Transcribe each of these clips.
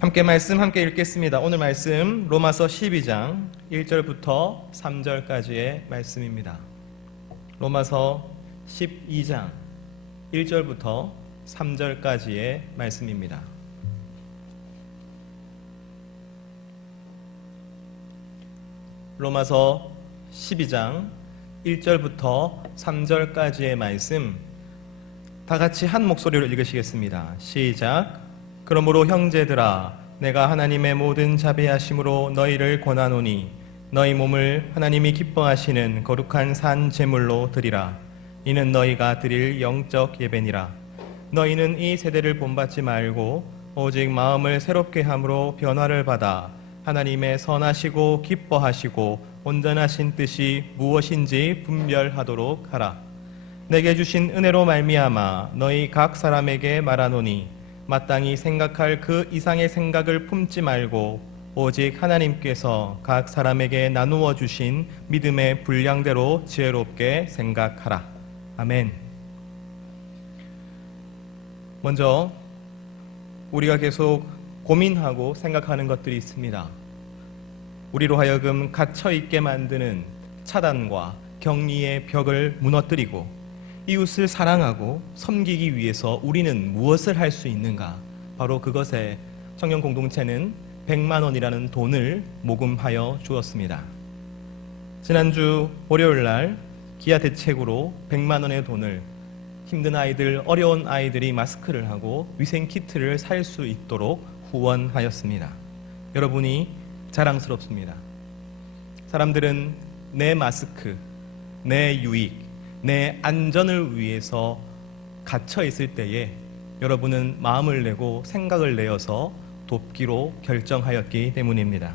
함께 말씀 함께 읽겠습니다. 오늘 말씀 로마서 12장 1절부터 3절까지의 말씀입니다. 로마서 12장 1절부터 3절까지의 말씀입니다. 로마서 12장 1절부터 3절까지의 말씀 다 같이 한 목소리로 읽으시겠습니다. 시작. 그러므로 형제들아 내가 하나님의 모든 자비하심으로 너희를 권하노니 너희 몸을 하나님이 기뻐하시는 거룩한 산 제물로 드리라. 이는 너희가 드릴 영적 예배니라. 너희는 이 세대를 본받지 말고 오직 마음을 새롭게 함으로 변화를 받아 하나님의 선하시고 기뻐하시고 온전하신 뜻이 무엇인지 분별하도록 하라. 내게 주신 은혜로 말미암아 너희 각 사람에게 말하노니 마땅히 생각할 그 이상의 생각을 품지 말고 오직 하나님께서 각 사람에게 나누어 주신 믿음의 분량대로 지혜롭게 생각하라. 아멘. 먼저 우리가 계속 고민하고 생각하는 것들이 있습니다. 우리로 하여금 갇혀있게 만드는 차단과 격리의 벽을 무너뜨리고 이웃을 사랑하고 섬기기 위해서 우리는 무엇을 할 수 있는가? 바로 그것에 청년 공동체는 100만 원이라는 돈을 모금하여 주었습니다. 지난주 월요일 날 기아 대책으로 100만 원의 돈을 힘든 아이들, 어려운 아이들이 마스크를 하고 위생 키트를 살 수 있도록 후원하였습니다. 여러분이 자랑스럽습니다. 사람들은 내 마스크, 내 유익, 내 안전을 위해서 갇혀 있을 때에 여러분은 마음을 내고 생각을 내어서 돕기로 결정하였기 때문입니다.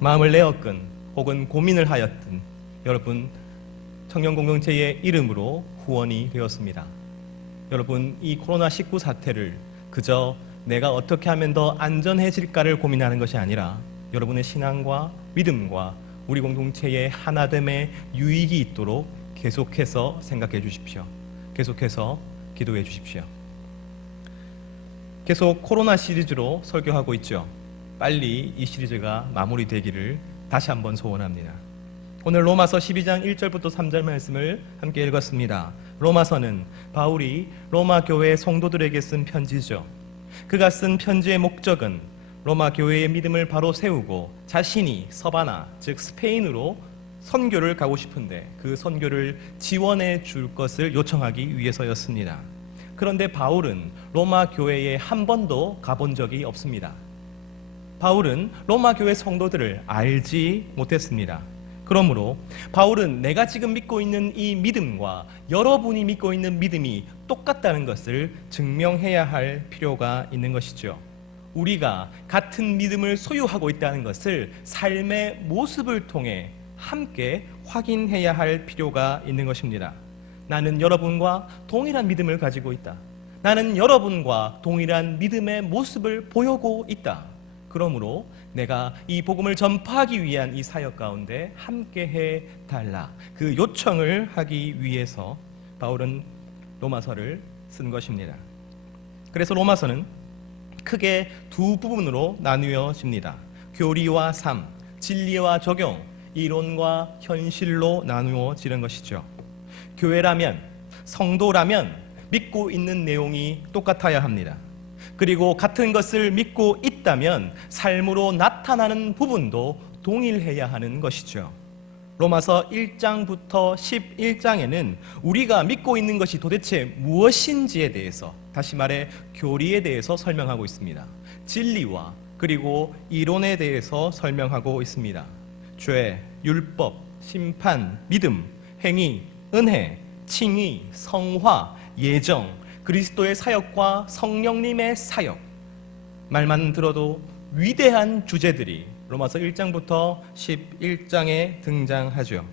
마음을 내었건 혹은 고민을 하였든 여러분 청년공동체의 이름으로 후원이 되었습니다. 여러분 이 코로나19 사태를 그저 내가 어떻게 하면 더 안전해질까를 고민하는 것이 아니라 여러분의 신앙과 믿음과 우리 공동체의 하나됨의 유익이 있도록 계속해서 생각해 주십시오. 계속해서 기도해 주십시오. 계속 코로나 시리즈로 설교하고 있죠. 빨리 이 시리즈가 마무리되기를 다시 한번 소원합니다. 오늘 로마서 12장 1절부터 3절 말씀을 함께 읽었습니다. 로마서는 바울이 로마 교회 성도들에게 쓴 편지죠. 그가 쓴 편지의 목적은 로마 교회의 믿음을 바로 세우고 자신이 서바나, 즉 스페인으로 선교를 가고 싶은데 그 선교를 지원해 줄 것을 요청하기 위해서였습니다. 그런데 바울은 로마 교회에 한 번도 가본 적이 없습니다. 바울은 로마 교회 성도들을 알지 못했습니다. 그러므로 바울은 내가 지금 믿고 있는 이 믿음과 여러분이 믿고 있는 믿음이 똑같다는 것을 증명해야 할 필요가 있는 것이죠. 우리가 같은 믿음을 소유하고 있다는 것을 삶의 모습을 통해 함께 확인해야 할 필요가 있는 것입니다. 나는 여러분과 동일한 믿음을 가지고 있다. 나는 여러분과 동일한 믿음의 모습을 보이고 있다. 그러므로 내가 이 복음을 전파하기 위한 이 사역 가운데 함께 해달라. 그 요청을 하기 위해서 바울은 로마서를 쓴 것입니다. 그래서 로마서는 크게 두 부분으로 나누어집니다. 교리와 삶, 진리와 적용, 이론과 현실로 나누어지는 것이죠. 교회라면, 성도라면 믿고 있는 내용이 똑같아야 합니다. 그리고 같은 것을 믿고 있다면 삶으로 나타나는 부분도 동일해야 하는 것이죠. 로마서 1장부터 11장에는 우리가 믿고 있는 것이 도대체 무엇인지에 대해서, 다시 말해 교리에 대해서 설명하고 있습니다. 진리와 그리고 이론에 대해서 설명하고 있습니다. 죄, 율법, 심판, 믿음, 행위, 은혜, 칭의, 성화, 예정, 그리스도의 사역과 성령님의 사역, 말만 들어도 위대한 주제들이 로마서 1장부터 11장에 등장하죠.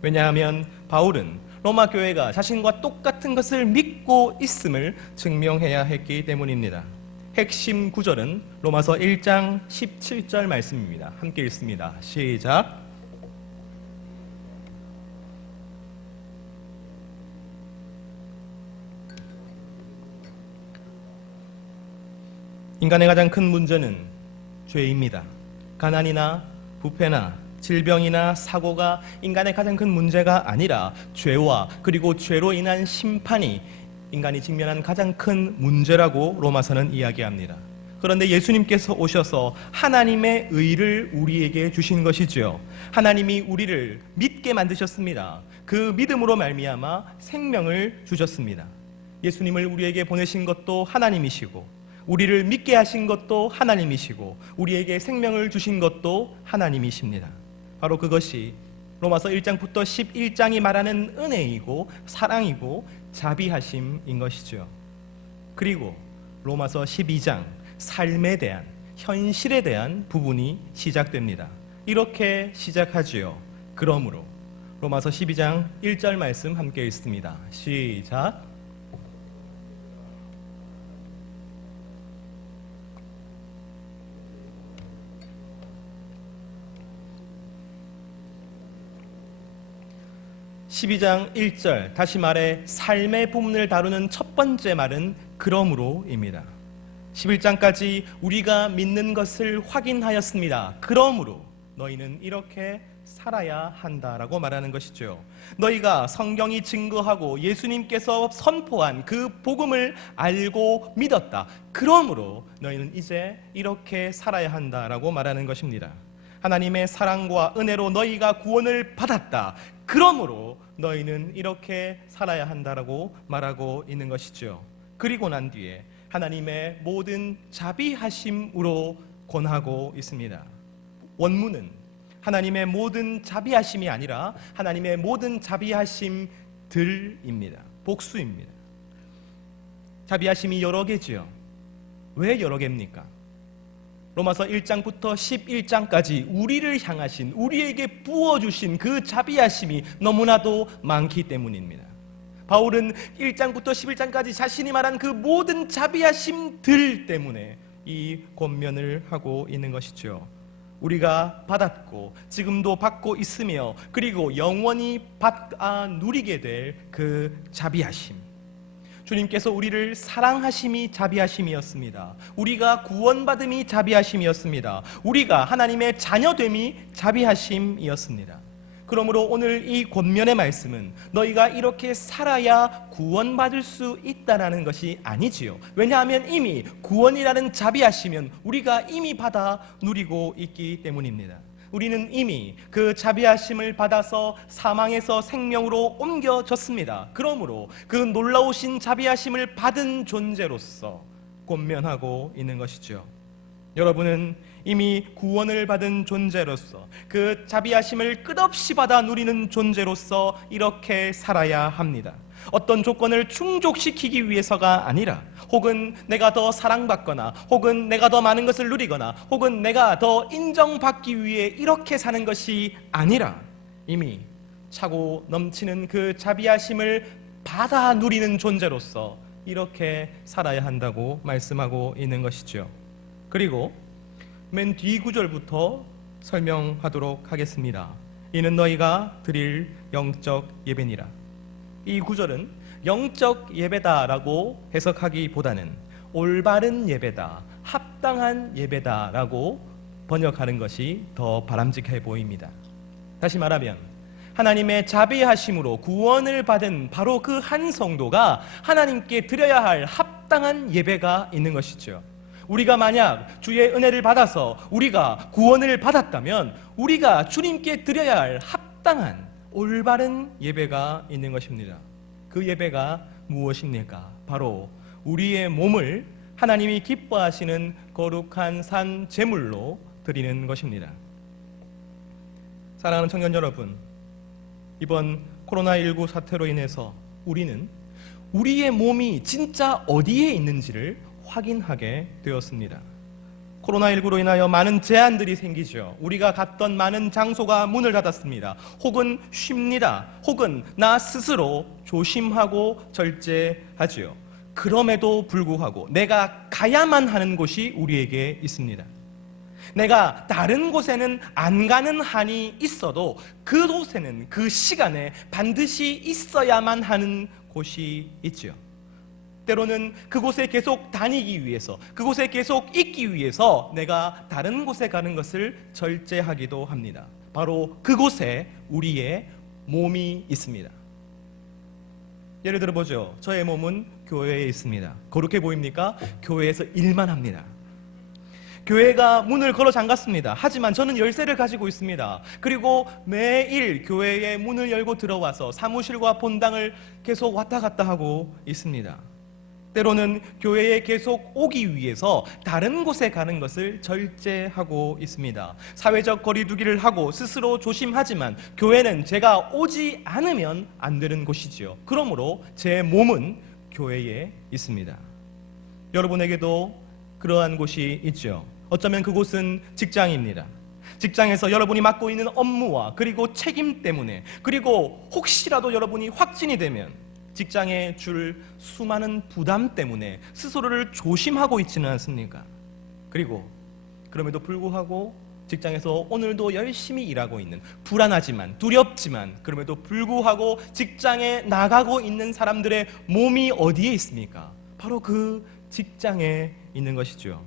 왜냐하면 바울은 로마 교회가 자신과 똑같은 것을 믿고 있음을 증명해야 했기 때문입니다. 핵심 구절은 로마서 1장 17절 말씀입니다. 함께 읽습니다. 시작. 인간의 가장 큰 문제는 죄입니다. 가난이나 부패나 질병이나 사고가 인간의 가장 큰 문제가 아니라 죄와 그리고 죄로 인한 심판이 인간이 직면한 가장 큰 문제라고 로마서는 이야기합니다. 그런데 예수님께서 오셔서 하나님의 의를 우리에게 주신 것이죠. 하나님이 우리를 믿게 만드셨습니다. 그 믿음으로 말미암아 생명을 주셨습니다. 예수님을 우리에게 보내신 것도 하나님이시고, 우리를 믿게 하신 것도 하나님이시고, 우리에게 생명을 주신 것도 하나님이십니다. 바로 그것이 로마서 1장부터 11장이 말하는 은혜이고 사랑이고 자비하심인 것이죠. 그리고 로마서 12장 삶에 대한, 현실에 대한 부분이 시작됩니다. 이렇게 시작하지요. 그러므로 로마서 12장 1절 말씀 함께 읽습니다. 시작. (12장 1절) 다시 말해 삶의 부분을 다루는 첫 번째 말은 그러므로입니다. 11장까지 우리가 믿는 것을 확인하였습니다. 그러므로 너희는 이렇게 살아야 한다라고 말하는 것이죠. 너희가 성경이 증거하고 예수님께서 선포한 그 복음을 알고 믿었다. 그러므로 너희는 이제 이렇게 살아야 한다라고 말하는 것입니다. 하나님의 사랑과 은혜로 너희가 구원을 받았다. 그러므로 너희는 이렇게 살아야 한다라고 말하고 있는 것이죠. 그리고 난 뒤에 하나님의 모든 자비하심으로 권하고 있습니다. 원문은 하나님의 모든 자비하심이 아니라 하나님의 모든 자비하심들입니다. 복수입니다. 자비하심이 여러 개지요. 왜 여러 개입니까? 로마서 1장부터 11장까지 우리를 향하신, 우리에게 부어주신 그 자비하심이 너무나도 많기 때문입니다. 바울은 1장부터 11장까지 자신이 말한 그 모든 자비하심들 때문에 이 권면을 하고 있는 것이죠. 우리가 받았고 지금도 받고 있으며 그리고 영원히 누리게 될 그 자비하심, 주님께서 우리를 사랑하심이 자비하심이었습니다. 우리가 구원받음이 자비하심이었습니다. 우리가 하나님의 자녀됨이 자비하심이었습니다. 그러므로 오늘 이 권면의 말씀은 너희가 이렇게 살아야 구원받을 수 있다는 것이 아니지요. 왜냐하면 이미 구원이라는 자비하시면 우리가 이미 받아 누리고 있기 때문입니다. 우리는 이미 그 자비하심을 받아서 사망에서 생명으로 옮겨졌습니다. 그러므로 그 놀라우신 자비하심을 받은 존재로서 권면하고 있는 것이죠. 여러분은 이미 구원을 받은 존재로서 그 자비하심을 끝없이 받아 누리는 존재로서 이렇게 살아야 합니다. 어떤 조건을 충족시키기 위해서가 아니라, 혹은 내가 더 사랑받거나, 혹은 내가 더 많은 것을 누리거나, 혹은 내가 더 인정받기 위해 이렇게 사는 것이 아니라 이미 차고 넘치는 그 자비하심을 받아 누리는 존재로서 이렇게 살아야 한다고 말씀하고 있는 것이죠. 그리고 맨 뒤 구절부터 설명하도록 하겠습니다. 이는 너희가 드릴 영적 예배니라. 이 구절은 영적 예배다라고 해석하기보다는 올바른 예배다, 합당한 예배다라고 번역하는 것이 더 바람직해 보입니다. 다시 말하면 하나님의 자비하심으로 구원을 받은 바로 그 한 성도가 하나님께 드려야 할 합당한 예배가 있는 것이죠. 우리가 만약 주의 은혜를 받아서 우리가 구원을 받았다면 우리가 주님께 드려야 할 합당한 올바른 예배가 있는 것입니다. 그 예배가 무엇입니까? 바로 우리의 몸을 하나님이 기뻐하시는 거룩한 산 제물로 드리는 것입니다. 사랑하는 청년 여러분, 이번 코로나19 사태로 인해서 우리는 우리의 몸이 진짜 어디에 있는지를 확인하게 되었습니다. 코로나19로 인하여 많은 제한들이 생기죠. 우리가 갔던 많은 장소가 문을 닫았습니다. 혹은 쉽니다. 혹은 나 스스로 조심하고 절제하지요. 그럼에도 불구하고 내가 가야만 하는 곳이 우리에게 있습니다. 내가 다른 곳에는 안 가는 한이 있어도 그 곳에는 그 시간에 반드시 있어야만 하는 곳이 있지요. 때로는 그곳에 계속 다니기 위해서, 그곳에 계속 있기 위해서 내가 다른 곳에 가는 것을 절제하기도 합니다. 바로 그곳에 우리의 몸이 있습니다. 예를 들어 보죠. 저의 몸은 교회에 있습니다. 거룩해 보입니까? 교회에서 일만 합니다. 교회가 문을 걸어 잠갔습니다. 하지만 저는 열쇠를 가지고 있습니다. 그리고 매일 교회에 문을 열고 들어와서 사무실과 본당을 계속 왔다 갔다 하고 있습니다. 때로는 교회에 계속 오기 위해서 다른 곳에 가는 것을 절제하고 있습니다. 사회적 거리두기를 하고 스스로 조심하지만 교회는 제가 오지 않으면 안 되는 곳이지요. 그러므로 제 몸은 교회에 있습니다. 여러분에게도 그러한 곳이 있죠. 어쩌면 그곳은 직장입니다. 직장에서 여러분이 맡고 있는 업무와 그리고 책임 때문에, 그리고 혹시라도 여러분이 확진이 되면 직장에 줄 수많은 부담 때문에 스스로를 조심하고 있지는 않습니까? 그리고 그럼에도 불구하고 직장에서 오늘도 열심히 일하고 있는, 불안하지만 두렵지만 그럼에도 불구하고 직장에 나가고 있는 사람들의 몸이 어디에 있습니까? 바로 그 직장에 있는 것이죠.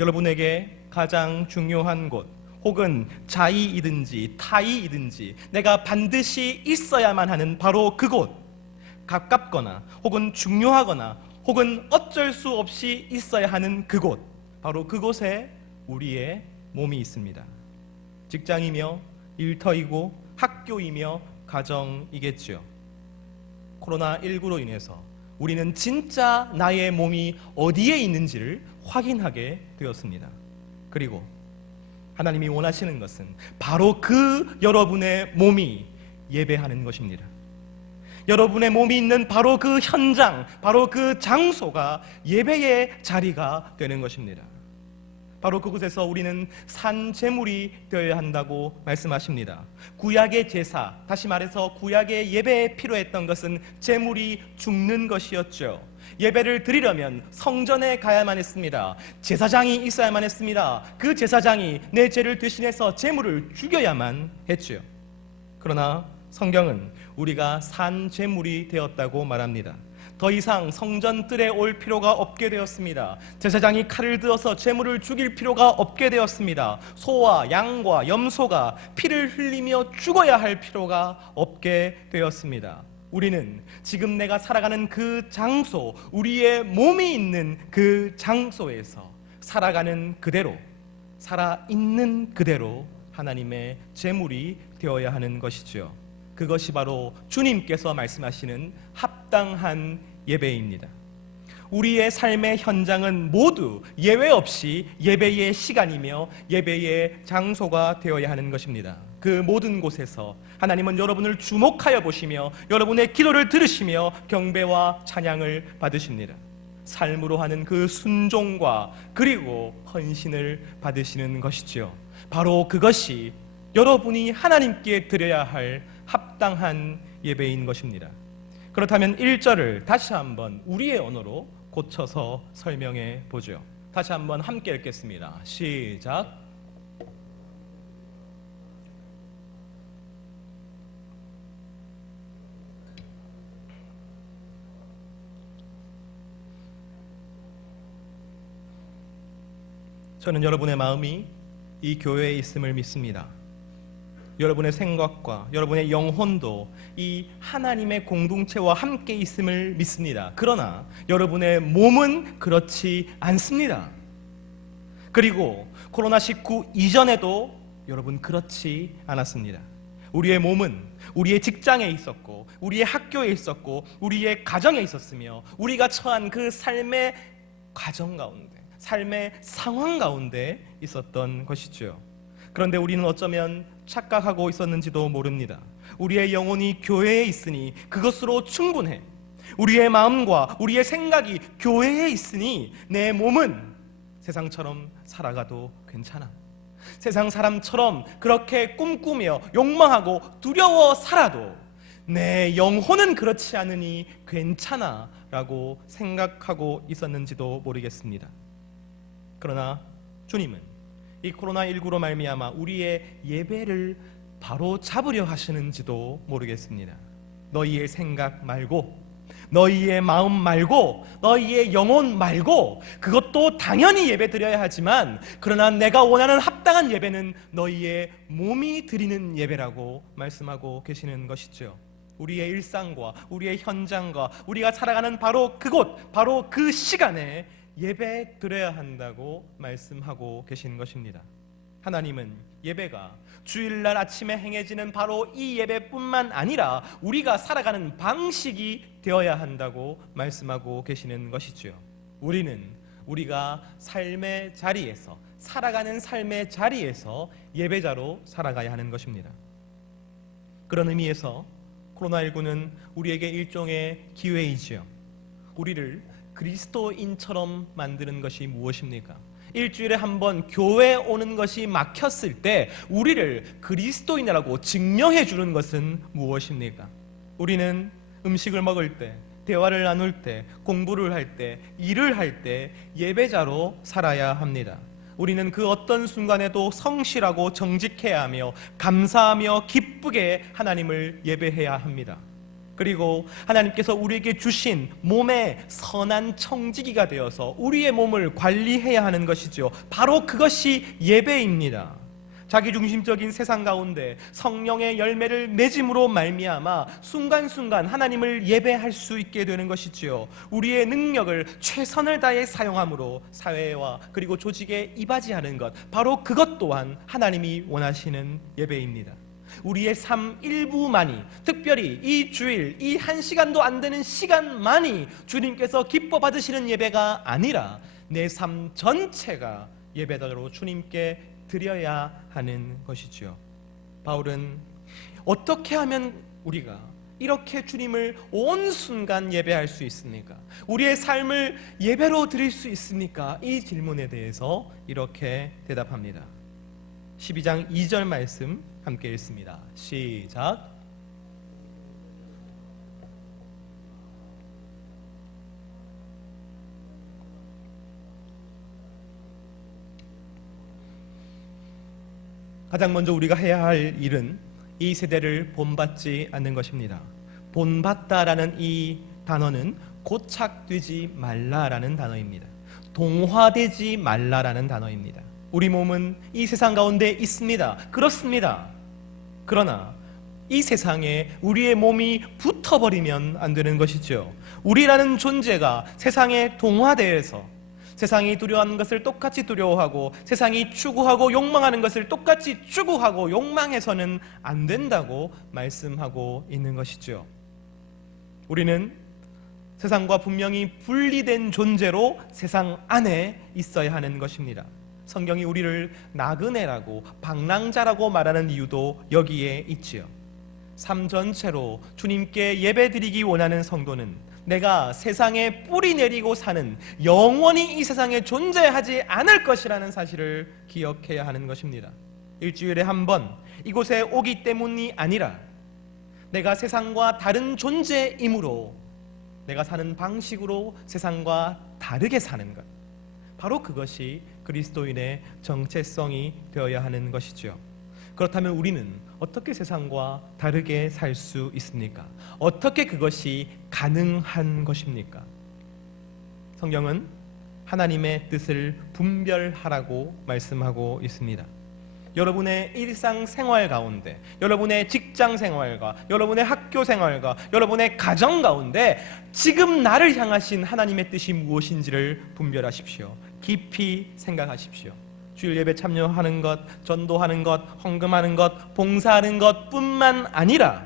여러분에게 가장 중요한 곳, 혹은 자의이든지 타의이든지 내가 반드시 있어야만 하는 바로 그곳, 가깝거나 혹은 중요하거나 혹은 어쩔 수 없이 있어야 하는 그곳, 바로 그곳에 우리의 몸이 있습니다. 직장이며 일터이고 학교이며 가정이겠죠. 코로나19로 인해서 우리는 진짜 나의 몸이 어디에 있는지를 확인하게 되었습니다. 그리고 하나님이 원하시는 것은 바로 그 여러분의 몸이 예배하는 것입니다. 여러분의 몸이 있는 바로 그 현장, 바로 그 장소가 예배의 자리가 되는 것입니다. 바로 그곳에서 우리는 산 제물이 되어야 한다고 말씀하십니다. 구약의 제사, 다시 말해서 구약의 예배에 필요했던 것은 제물이 죽는 것이었죠. 예배를 드리려면 성전에 가야만 했습니다. 제사장이 있어야만 했습니다. 그 제사장이 내 죄를 대신해서 제물을 죽여야만 했죠. 그러나 성경은 우리가 산 제물이 되었다고 말합니다. 더 이상 성전 뜰에 올 필요가 없게 되었습니다. 제사장이 칼을 들어서 제물을 죽일 필요가 없게 되었습니다. 소와 양과 염소가 피를 흘리며 죽어야 할 필요가 없게 되었습니다. 우리는 지금 내가 살아가는 그 장소, 우리의 몸이 있는 그 장소에서 살아가는 그대로, 살아있는 그대로 하나님의 제물이 되어야 하는 것이죠. 그것이 바로 주님께서 말씀하시는 합당한 예배입니다. 우리의 삶의 현장은 모두 예외 없이 예배의 시간이며 예배의 장소가 되어야 하는 것입니다. 그 모든 곳에서 하나님은 여러분을 주목하여 보시며 여러분의 기도를 들으시며 경배와 찬양을 받으십니다. 삶으로 하는 그 순종과 그리고 헌신을 받으시는 것이죠. 바로 그것이 여러분이 하나님께 드려야 할 합당한 예배인 것입니다. 그렇다면 1절을 다시 한번 우리의 언어로 고쳐서 설명해 보죠. 다시 한번 함께 읽겠습니다. 시작. 저는 여러분의 마음이 이 교회에 있음을 믿습니다. 여러분의 생각과 여러분의 영혼도 이 하나님의 공동체와 함께 있음을 믿습니다. 그러나 여러분의 몸은 그렇지 않습니다. 그리고 코로나19 이전에도 여러분 그렇지 않았습니다. 우리의 몸은 우리의 직장에 있었고 우리의 학교에 있었고 우리의 가정에 있었으며 우리가 처한 그 삶의 과정 가운데, 삶의 상황 가운데 있었던 것이죠. 그런데 우리는 어쩌면 착각하고 있었는지도 모릅니다. 우리의 영혼이 교회에 있으니 그것으로 충분해. 우리의 마음과 우리의 생각이 교회에 있으니 내 몸은 세상처럼 살아가도 괜찮아. 세상 사람처럼 그렇게 꿈꾸며 욕망하고 두려워 살아도 내 영혼은 그렇지 않으니 괜찮아 라고 생각하고 있었는지도 모르겠습니다. 그러나 주님은 이 코로나19로 말미암아 우리의 예배를 바로 잡으려 하시는지도 모르겠습니다. 너희의 생각 말고 너희의 마음 말고 너희의 영혼 말고 그것도 당연히 예배 드려야 하지만 그러나 내가 원하는 합당한 예배는 너희의 몸이 드리는 예배라고 말씀하고 계시는 것이죠. 우리의 일상과 우리의 현장과 우리가 살아가는 바로 그곳, 바로 그 시간에 예배 드려야 한다고 말씀하고 계시는 것입니다. 하나님은 예배가 주일날 아침에 행해지는 바로 이 예배뿐만 아니라 우리가 살아가는 방식이 되어야 한다고 말씀하고 계시는 것이지요. 우리가 삶의 자리에서, 살아가는 삶의 자리에서 예배자로 살아가야 하는 것입니다. 그런 의미에서 코로나19는 우리에게 일종의 기회이지요. 우리를 그리스도인처럼 만드는 것이 무엇입니까? 일주일에 한 번 교회 오는 것이 막혔을 때 우리를 그리스도인이라고 증명해 주는 것은 무엇입니까? 우리는 음식을 먹을 때, 대화를 나눌 때, 공부를 할 때, 일을 할 때 예배자로 살아야 합니다. 우리는 그 어떤 순간에도 성실하고 정직해야 하며 감사하며 기쁘게 하나님을 예배해야 합니다. 그리고 하나님께서 우리에게 주신 몸의 선한 청지기가 되어서 우리의 몸을 관리해야 하는 것이죠. 바로 그것이 예배입니다. 자기중심적인 세상 가운데 성령의 열매를 맺음으로 말미암아 순간순간 하나님을 예배할 수 있게 되는 것이지요. 우리의 능력을 최선을 다해 사용함으로 사회와 그리고 조직에 이바지하는 것, 바로 그것 또한 하나님이 원하시는 예배입니다. 우리의 삶 일부만이, 특별히 이 주일, 이 한 시간도 안 되는 시간만이 주님께서 기뻐 받으시는 예배가 아니라 내 삶 전체가 예배자로 주님께 드려야 하는 것이지요. 바울은 어떻게 하면 우리가 이렇게 주님을 온 순간 예배할 수 있습니까? 우리의 삶을 예배로 드릴 수 있습니까? 이 질문에 대해서 이렇게 대답합니다. 12장 2절 말씀 함께 읽습니다. 시작. 가장 먼저 우리가 해야 할 일은 이 세대를 본받지 않는 것입니다. 본받다라는 이 단어는 고착되지 말라라는 단어입니다. 동화되지 말라라는 단어입니다. 우리 몸은 이 세상 가운데 있습니다. 그렇습니다. 그러나 이 세상에 우리의 몸이 붙어버리면 안 되는 것이죠. 우리라는 존재가 세상에 동화되어서 세상이 두려워하는 것을 똑같이 두려워하고 세상이 추구하고 욕망하는 것을 똑같이 추구하고 욕망해서는 안 된다고 말씀하고 있는 것이죠. 우리는 세상과 분명히 분리된 존재로 세상 안에 있어야 하는 것입니다. 성경이 우리를 나그네라고 방랑자라고 말하는 이유도 여기에 있지요. 삶 전체로 주님께 예배드리기 원하는 성도는 내가 세상에 뿌리 내리고 사는, 영원히 이 세상에 존재하지 않을 것이라는 사실을 기억해야 하는 것입니다. 일주일에 한 번 이곳에 오기 때문이 아니라 내가 세상과 다른 존재이므로 내가 사는 방식으로 세상과 다르게 사는 것, 바로 그것이 그리스도인의 정체성이 되어야 하는 것이죠. 그렇다면 우리는 어떻게 세상과 다르게 살 수 있습니까? 어떻게 그것이 가능한 것입니까? 성경은 하나님의 뜻을 분별하라고 말씀하고 있습니다. 여러분의 일상생활 가운데, 여러분의 직장생활과 여러분의 학교생활과 여러분의 가정 가운데 지금 나를 향하신 하나님의 뜻이 무엇인지를 분별하십시오. 깊이 생각하십시오. 주일 예배 참여하는 것, 전도하는 것, 헌금하는 것, 봉사하는 것 뿐만 아니라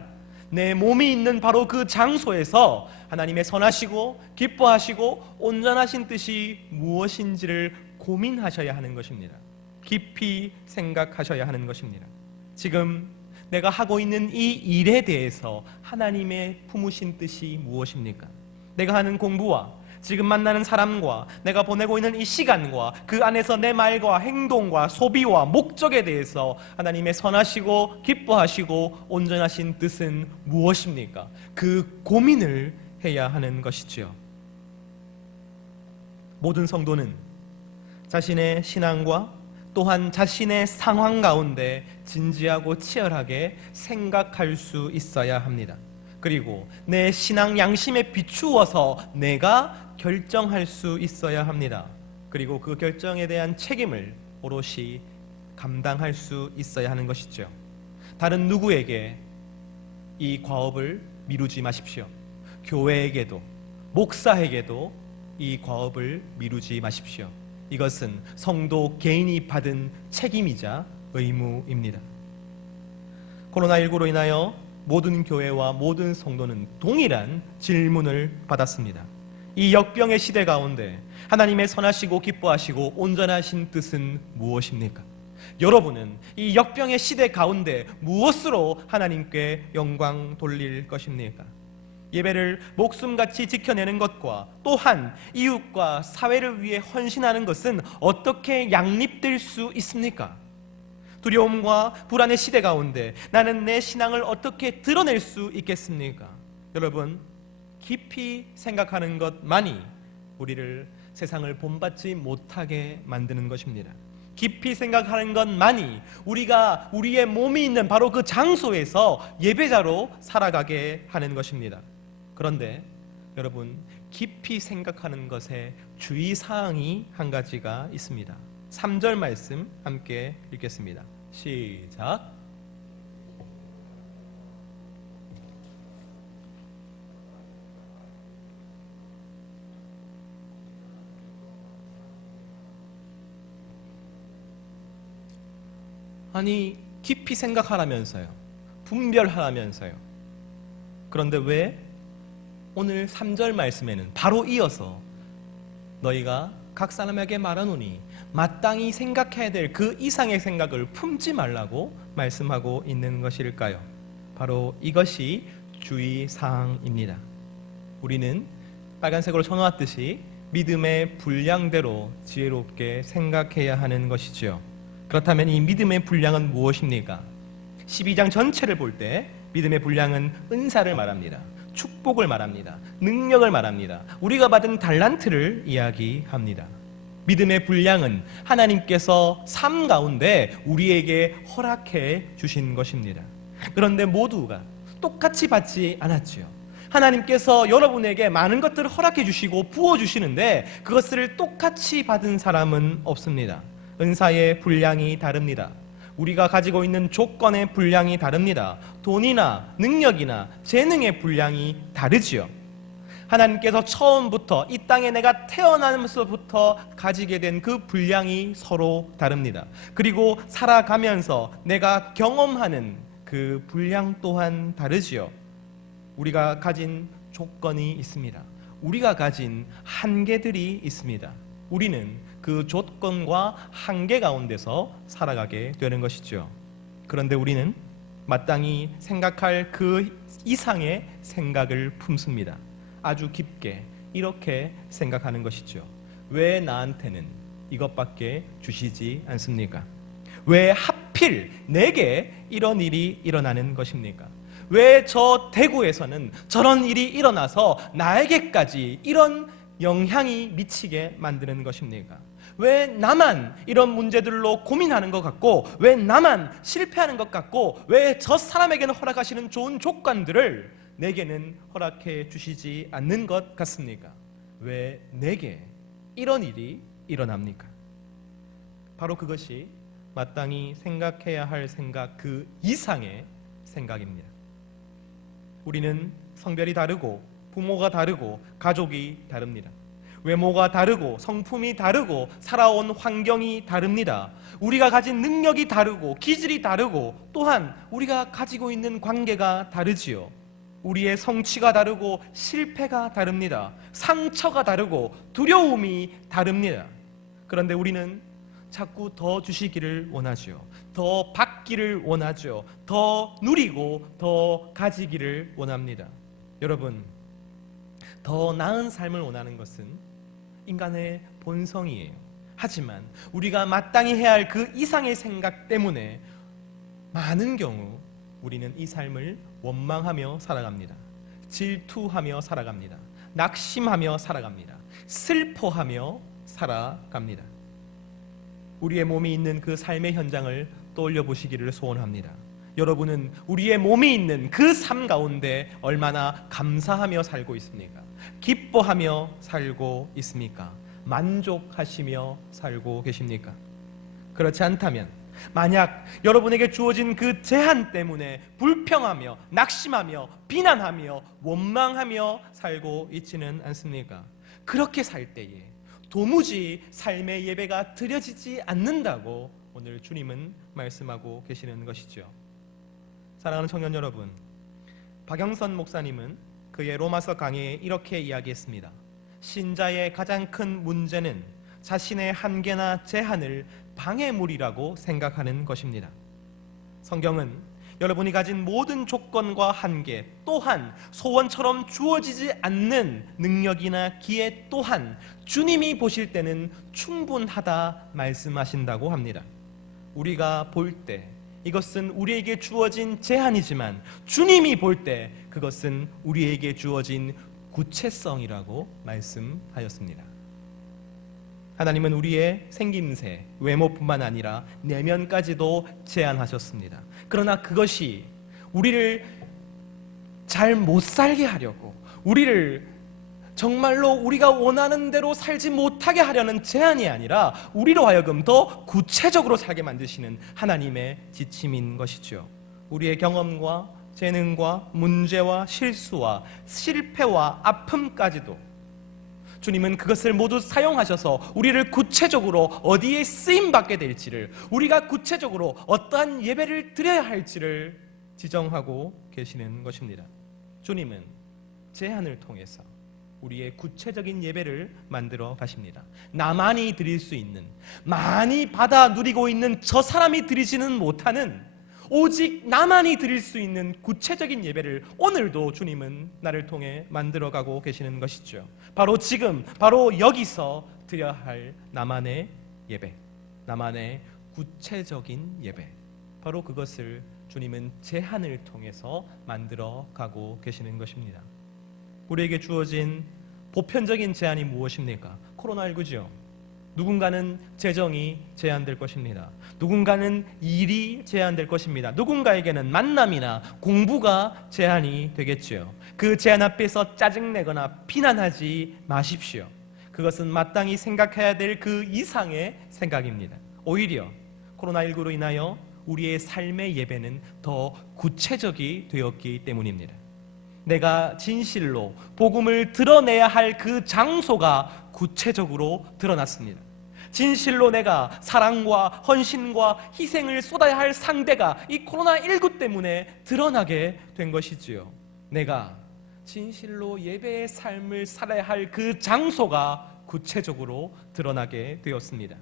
내 몸이 있는 바로 그 장소에서 하나님의 선하시고 기뻐하시고 온전하신 뜻이 무엇인지를 고민하셔야 하는 것입니다. 깊이 생각하셔야 하는 것입니다. 지금 내가 하고 있는 이 일에 대해서 하나님의 품으신 뜻이 무엇입니까? 내가 하는 공부와 지금 만나는 사람과 내가 보내고 있는 이 시간과 그 안에서 내 말과 행동과 소비와 목적에 대해서 하나님의 선하시고 기뻐하시고 온전하신 뜻은 무엇입니까? 그 고민을 해야 하는 것이지요. 모든 성도는 자신의 신앙과 또한 자신의 상황 가운데 진지하고 치열하게 생각할 수 있어야 합니다. 그리고 내 신앙 양심에 비추어서 내가 결정할 수 있어야 합니다. 그리고 그 결정에 대한 책임을 오롯이 감당할 수 있어야 하는 것이죠. 다른 누구에게 이 과업을 미루지 마십시오. 교회에게도, 목사에게도 이 과업을 미루지 마십시오. 이것은 성도 개인이 받은 책임이자 의무입니다. 코로나19로 인하여 모든 교회와 모든 성도는 동일한 질문을 받았습니다. 이 역병의 시대 가운데 하나님의 선하시고 기뻐하시고 온전하신 뜻은 무엇입니까? 여러분은 이 역병의 시대 가운데 무엇으로 하나님께 영광 돌릴 것입니까? 예배를 목숨같이 지켜내는 것과 또한 이웃과 사회를 위해 헌신하는 것은 어떻게 양립될 수 있습니까? 두려움과 불안의 시대 가운데 나는 내 신앙을 어떻게 드러낼 수 있겠습니까? 여러분, 깊이 생각하는 것만이 우리를 세상을 본받지 못하게 만드는 것입니다. 깊이 생각하는 것만이 우리가 우리의 몸이 있는 바로 그 장소에서 예배자로 살아가게 하는 것입니다. 그런데 여러분, 깊이 생각하는 것에 주의사항이 한 가지가 있습니다. 3절 말씀 함께 읽겠습니다. 시작. 아니, 깊이 생각하라면서요. 분별하라면서요. 그런데 왜 오늘 3절 말씀에는 바로 이어서 너희가 각 사람에게 말하노니 마땅히 생각해야 될 그 이상의 생각을 품지 말라고 말씀하고 있는 것일까요? 바로 이것이 주의사항입니다. 우리는 빨간색으로 쳐놓았듯이 믿음의 분량대로 지혜롭게 생각해야 하는 것이죠. 그렇다면 이 믿음의 분량은 무엇입니까? 12장 전체를 볼 때 믿음의 분량은 은사를 말합니다. 축복을 말합니다. 능력을 말합니다. 우리가 받은 달란트를 이야기합니다. 믿음의 분량은 하나님께서 삶 가운데 우리에게 허락해 주신 것입니다. 그런데 모두가 똑같이 받지 않았지요. 하나님께서 여러분에게 많은 것들을 허락해 주시고 부어 주시는데 그것을 똑같이 받은 사람은 없습니다. 은사의 분량이 다릅니다. 우리가 가지고 있는 조건의 분량이 다릅니다. 돈이나 능력이나 재능의 분량이 다르지요. 하나님께서 처음부터 이 땅에 내가 태어나면서부터 가지게 된 그 분량이 서로 다릅니다. 그리고 살아가면서 내가 경험하는 그 분량 또한 다르지요. 우리가 가진 조건이 있습니다. 우리가 가진 한계들이 있습니다. 우리는 그 조건과 한계 가운데서 살아가게 되는 것이죠. 그런데 우리는 마땅히 생각할 그 이상의 생각을 품습니다. 아주 깊게 이렇게 생각하는 것이죠. 왜 나한테는 이것밖에 주시지 않습니까? 왜 하필 내게 이런 일이 일어나는 것입니까? 왜 저 대구에서는 저런 일이 일어나서 나에게까지 이런 영향이 미치게 만드는 것입니까? 왜 나만 이런 문제들로 고민하는 것 같고, 왜 나만 실패하는 것 같고, 왜 저 사람에게는 허락하시는 좋은 조건들을 내게는 허락해 주시지 않는 것 같습니까? 왜 내게 이런 일이 일어납니까? 바로 그것이 마땅히 생각해야 할 생각 그 이상의 생각입니다. 우리는 성별이 다르고 부모가 다르고 가족이 다릅니다. 외모가 다르고 성품이 다르고 살아온 환경이 다릅니다. 우리가 가진 능력이 다르고 기질이 다르고 또한 우리가 가지고 있는 관계가 다르지요. 우리의 성취가 다르고 실패가 다릅니다. 상처가 다르고 두려움이 다릅니다. 그런데 우리는 자꾸 더 주시기를 원하죠. 더 받기를 원하죠. 더 누리고 더 가지기를 원합니다. 여러분, 더 나은 삶을 원하는 것은 인간의 본성이에요. 하지만 우리가 마땅히 해야 할 그 이상의 생각 때문에 많은 경우 우리는 이 삶을 원망하며 살아갑니다. 질투하며 살아갑니다. 낙심하며 살아갑니다. 슬퍼하며 살아갑니다. 우리의 몸이 있는 그 삶의 현장을 떠올려 보시기를 소원합니다. 여러분은 우리의 몸이 있는 그 삶 가운데 얼마나 감사하며 살고 있습니까? 기뻐하며 살고 있습니까? 만족하시며 살고 계십니까? 그렇지 않다면 만약 여러분에게 주어진 그 제한 때문에 불평하며 낙심하며 비난하며 원망하며 살고 있지는 않습니까? 그렇게 살 때에 도무지 삶의 예배가 드려지지 않는다고 오늘 주님은 말씀하고 계시는 것이죠. 사랑하는 청년 여러분, 박영선 목사님은 그의 로마서 강의에 이렇게 이야기했습니다. 신자의 가장 큰 문제는 자신의 한계나 제한을 방해물이라고 생각하는 것입니다. 성경은 여러분이 가진 모든 조건과 한계 또한 소원처럼 주어지지 않는 능력이나 기회 또한 주님이 보실 때는 충분하다 말씀하신다고 합니다. 우리가 볼 때 이것은 우리에게 주어진 제한이지만 주님이 볼 때 그것은 우리에게 주어진 구체성이라고 말씀하였습니다. 하나님은 우리의 생김새, 외모뿐만 아니라 내면까지도 제한하셨습니다. 그러나 그것이 우리를 잘 못 살게 하려고, 우리를 정말로 우리가 원하는 대로 살지 못하게 하려는 제한이 아니라 우리로 하여금 더 구체적으로 살게 만드시는 하나님의 지침인 것이죠. 우리의 경험과 재능과 문제와 실수와 실패와 아픔까지도 주님은 그것을 모두 사용하셔서 우리를 구체적으로 어디에 쓰임받게 될지를, 우리가 구체적으로 어떠한 예배를 드려야 할지를 지정하고 계시는 것입니다. 주님은 제한을 통해서 우리의 구체적인 예배를 만들어 가십니다. 나만이 드릴 수 있는, 많이 받아 누리고 있는 저 사람이 드리지는 못하는, 오직 나만이 드릴 수 있는 구체적인 예배를 오늘도 주님은 나를 통해 만들어가고 계시는 것이죠. 바로 지금, 바로 여기서 드려야 할 나만의 예배, 나만의 구체적인 예배, 바로 그것을 주님은 제한을 통해서 만들어가고 계시는 것입니다. 우리에게 주어진 보편적인 제한이 무엇입니까? 코로나19죠. 누군가는 재정이 제한될 것입니다. 누군가는 일이 제한될 것입니다. 누군가에게는 만남이나 공부가 제한이 되겠죠. 그 제한 앞에서 짜증내거나 비난하지 마십시오. 그것은 마땅히 생각해야 될 그 이상의 생각입니다. 오히려 코로나19로 인하여 우리의 삶의 예배는 더 구체적이 되었기 때문입니다. 내가 진실로 복음을 드러내야 할 그 장소가 구체적으로 드러났습니다. 진실로 내가 사랑과 헌신과 희생을 쏟아야 할 상대가 이 코로나19 때문에 드러나게 된 것이지요. 내가 진실로 예배의 삶을 살아야 할 그 장소가 구체적으로 드러나게 되었습니다.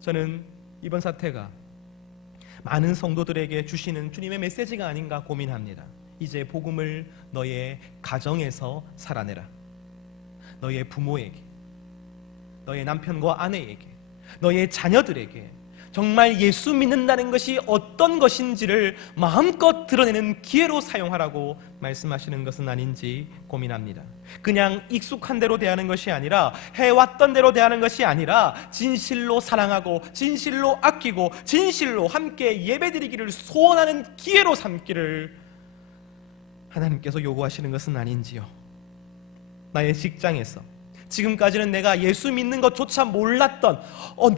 저는 이번 사태가 많은 성도들에게 주시는 주님의 메시지가 아닌가 고민합니다. 이제 복음을 너의 가정에서 살아내라. 너의 부모에게, 너의 남편과 아내에게, 너의 자녀들에게 정말 예수 믿는다는 것이 어떤 것인지를 마음껏 드러내는 기회로 사용하라고 말씀하시는 것은 아닌지 고민합니다. 그냥 익숙한 대로 대하는 것이 아니라, 해왔던 대로 대하는 것이 아니라 진실로 사랑하고 진실로 아끼고 진실로 함께 예배드리기를 소원하는 기회로 삼기를 하나님께서 요구하시는 것은 아닌지요. 나의 직장에서 지금까지는 내가 예수 믿는 것조차 몰랐던,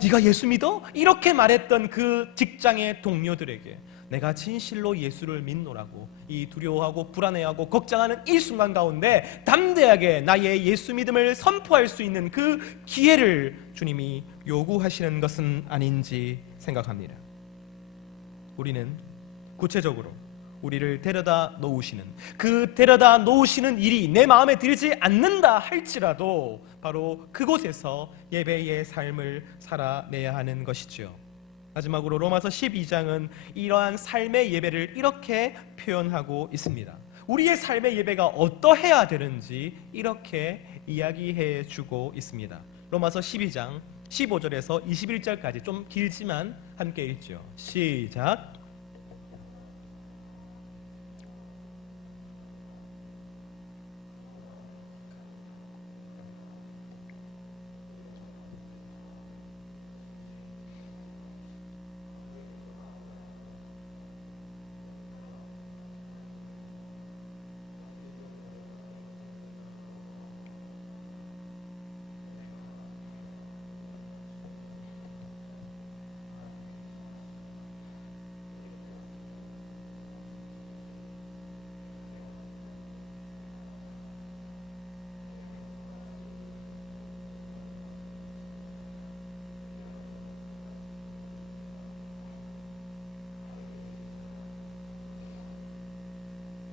네가 예수 믿어? 이렇게 말했던 그 직장의 동료들에게 내가 진실로 예수를 믿노라고 이 두려워하고 불안해하고 걱정하는 이 순간 가운데 담대하게 나의 예수 믿음을 선포할 수 있는 그 기회를 주님이 요구하시는 것은 아닌지 생각합니다. 우리는 구체적으로 우리를 데려다 놓으시는, 그 데려다 놓으시는 일이 내 마음에 들지 않는다 할지라도 바로 그곳에서 예배의 삶을 살아내야 하는 것이죠. 마지막으로 로마서 12장은 이러한 삶의 예배를 이렇게 표현하고 있습니다. 우리의 삶의 예배가 어떠해야 되는지 이렇게 이야기해 주고 있습니다. 로마서 12장 15절에서 21절까지 좀 길지만 함께 읽죠. 시작.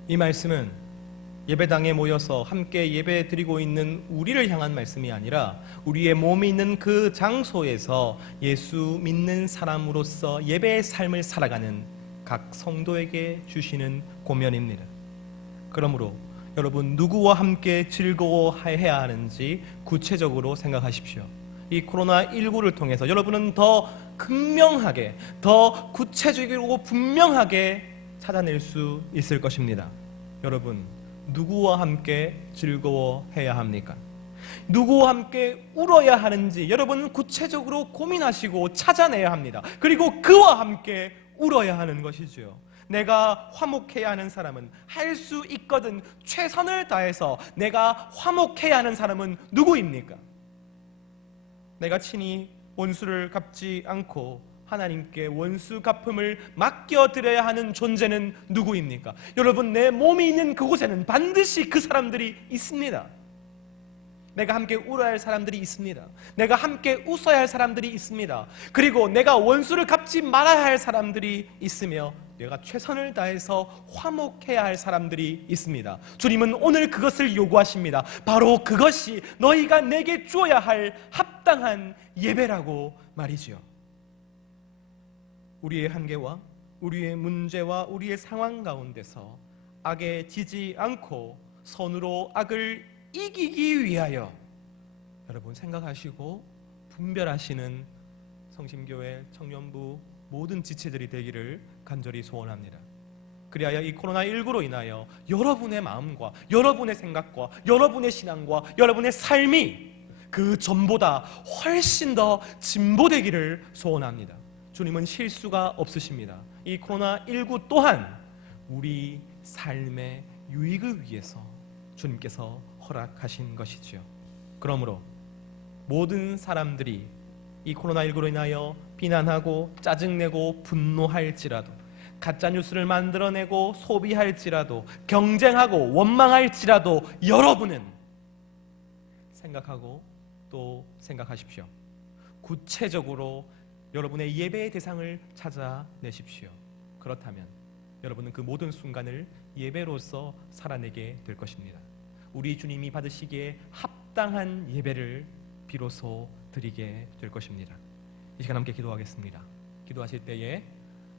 이 말씀은 예배당에 모여서 함께 예배 드리고 있는 우리를 향한 말씀이 아니라 우리의 몸이 있는 그 장소에서 예수 믿는 사람으로서 예배의 삶을 살아가는 각 성도에게 주시는 고면입니다. 그러므로 여러분 누구와 함께 즐거워해야 하는지 구체적으로 생각하십시오. 이 코로나19를 통해서 여러분은 더 극명하게, 더 구체적이고 분명하게 찾아낼 수 있을 것입니다. 여러분, 누구와 함께 즐거워해야 합니까? 누구와 함께 울어야 하는지 여러분은 구체적으로 고민하시고 찾아내야 합니다. 그리고 그와 함께 울어야 하는 것이지요. 내가 화목해야 하는 사람은 할 수 있거든 최선을 다해서 내가 화목해야 하는 사람은 누구입니까? 내가 친히 원수를 갚지 않고 하나님께 원수 갚음을 맡겨드려야 하는 존재는 누구입니까? 여러분, 내 몸이 있는 그곳에는 반드시 그 사람들이 있습니다. 내가 함께 울어야 할 사람들이 있습니다. 내가 함께 웃어야 할 사람들이 있습니다. 그리고 내가 원수를 갚지 말아야 할 사람들이 있으며 내가 최선을 다해서 화목해야 할 사람들이 있습니다. 주님은 오늘 그것을 요구하십니다. 바로 그것이 너희가 내게 주어야 할 합당한 예배라고 말이지요. 우리의 한계와 우리의 문제와 우리의 상황 가운데서 악에 지지 않고 선으로 악을 이기기 위하여 여러분 생각하시고 분별하시는 성심교회 청년부 모든 지체들이 되기를 간절히 소원합니다. 그리하여 이 코로나19로 인하여 여러분의 마음과 여러분의 생각과 여러분의 신앙과 여러분의 삶이 그 전보다 훨씬 더 진보되기를 소원합니다. 주님은 실수가 없으십니다. 이 코로나19 또한 우리 삶의 유익을 위해서 주님께서 허락하신 것이지요. 그러므로 모든 사람들이 이 코로나19로 인하여 비난하고 짜증내고 분노할지라도, 가짜뉴스를 만들어내고 소비할지라도, 경쟁하고 원망할지라도 여러분은 생각하고 또 생각하십시오. 구체적으로 여러분의 예배의 대상을 찾아내십시오. 그렇다면 여러분은 그 모든 순간을 예배로서 살아내게 될 것입니다. 우리 주님이 받으시기에 합당한 예배를 비로소 드리게 될 것입니다. 이 시간 함께 기도하겠습니다. 기도하실 때에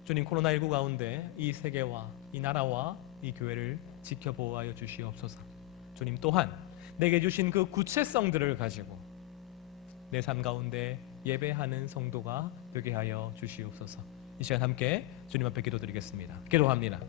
주님, 코로나19 가운데 이 세계와 이 나라와 이 교회를 지켜보아여 주시옵소서. 주님 또한 내게 주신 그 구체성들을 가지고 내 삶 가운데 예배하는 성도가 되게 하여 주시옵소서. 이 시간 함께 주님 앞에 기도드리겠습니다. 기도합니다.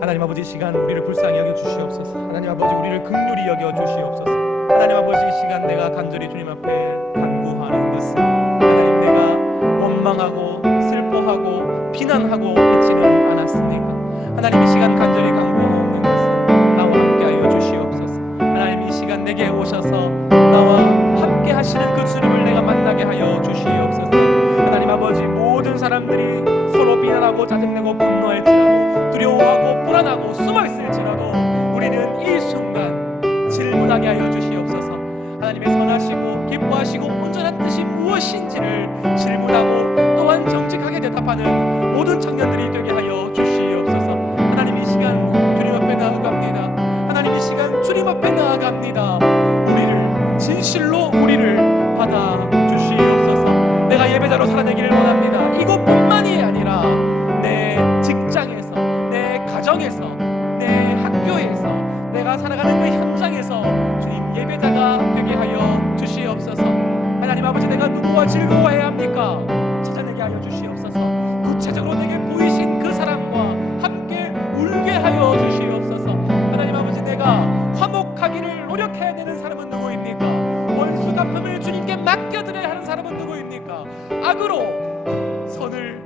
하나님 아버지, 이 시간 우리를 불쌍히 여겨 주시옵소서. 하나님 아버지, 우리를 긍휼히 여겨 주시옵소서. 하나님 아버지, 이 시간 내가 간절히 주님 앞에 간구하는 것은 하나님, 내가 원망하고 슬퍼하고 비난하고 있지는 않았습니까? 하나님, 이 시간 간절히 간구하는 것은 나와 함께하여 주시옵소서. 하나님, 이 시간 내게 오셔서 나와 함께 하시는 그 주님을 내가 만나게 하여 주시옵소서. 하나님 아버지, 모든 사람들이 서로 비난하고 짜증내고 분노할지라도, 두려워하고 불안하고 숨어있을지라도 우리는 이 순간 질문하게 하여 주시옵소서. 하나님의 선하시고 기뻐하시고 온전한 뜻이 무엇인지를 질문하고 또한 정직하게 대답하는 모든 청년들이 되게 하여 주시옵소서. 하나님, 이 시간 주님 앞에 나아갑니다. 하나님, 이 시간 주님 앞에 나아갑니다. 우리를 진실로 우리를 받아 주시옵소서. 내가 예배자로 살아내기를 원합니다. 이곳뿐만이 아니라 내 직장에서, 내 가정에서, 내 학교에서, 내가 살아가는 그 현장에서 주님, 예배자가 되게 하여 주시옵소서. 하나님 아버지, 내가 누구와 즐거워해야 합니까? 찾아내게 하여 주시옵소서. 구체적으로 내게 보이신 그 사람과 함께 울게 하여 주시옵소서. 하나님 아버지, 내가 화목하기를 노력해야 되는 사람은 누구입니까? 원수 갚음을 주님께 맡겨드려야 하는 사람은 누구입니까? 악으로 선을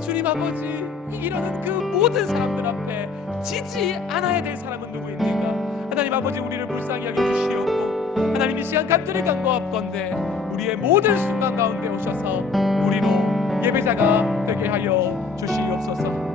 주님 아버지 이기려는 그 모든 사람들 앞에 지지 않아야 될 사람은 누구입니까? 하나님 아버지, 우리를 불쌍히 여겨주시옵고 하나님, 이 시간 간절히 간구하옵건대 우리의 모든 순간 가운데 오셔서 우리로 예배자가 되게 하여 주시옵소서.